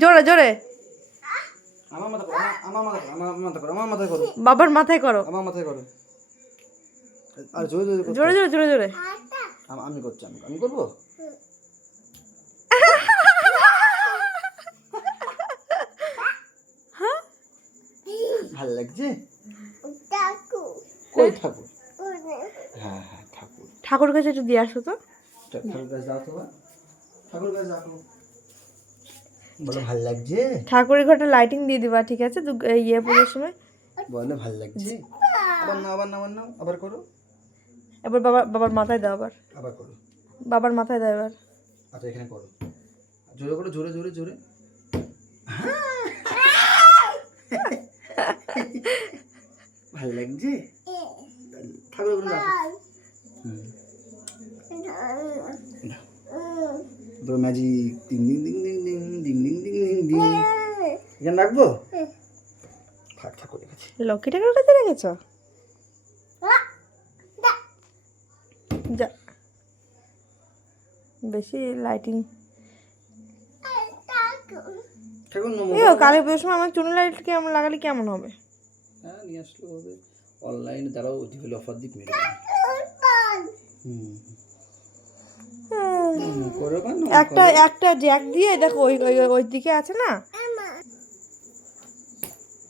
জোরে জোরে আমার মাথা করো, আমার মাথা করো, আমার মাথা করো, আমার মাথায় করো, বাবার মাথায় করো, আমার মাথায় করো। আর জোরে জোরে করতে জোরে জোরে জোরে জোরে। আমি করছি, আমি করবো। ভাল লাগছে? কই ঠাকুর? হ্যাঁ হ্যাঁ ঠাকুর। ঠাকুর কাছে একটু দিয়ে আসো তো। ঠাকুর কাছে যাও তো, ঠাকুর কাছে যাও। বলো ভাল লাগছে? ঠাকুরের ঘরটা লাইটিং দিয়ে দিবা, ঠিক আছে? ইয়ে পুজোর সময় বলো ভাল লাগছে? আবার না, আবার না, আবার না, আবার করো। এবার বাবার মাথায় দাও, আবার করো। বাবার মাথায় দাও এবার। আচ্ছা এখানে করো, জোরে করো, জোরে জোরে জোরে। ভাল লাগছে? ঠাকুর করে রাখো। Magic ding ding ding ding ding ding ding ding ding ding. এখানে রাখবো? থাক ঠাকুরের কাছে। লক্ষ্মী ঠাকুরের কাছে রেখেছো? যা, বেশি লাইটিং। কালী পুজোর সময় আমার চুনি লাইট কেমন লাগালে কেমন হবে? হ্যাঁ নিয়ে আসলে হবে, অনলাইনে দ্বারাও দিলে অফার দিক মেরে একটা জ্যাক দিয়ে দেখো, ওই ওই ওই দিকে আছে না।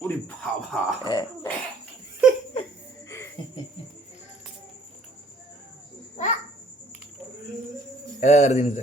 ওরে বাবা, জিনিস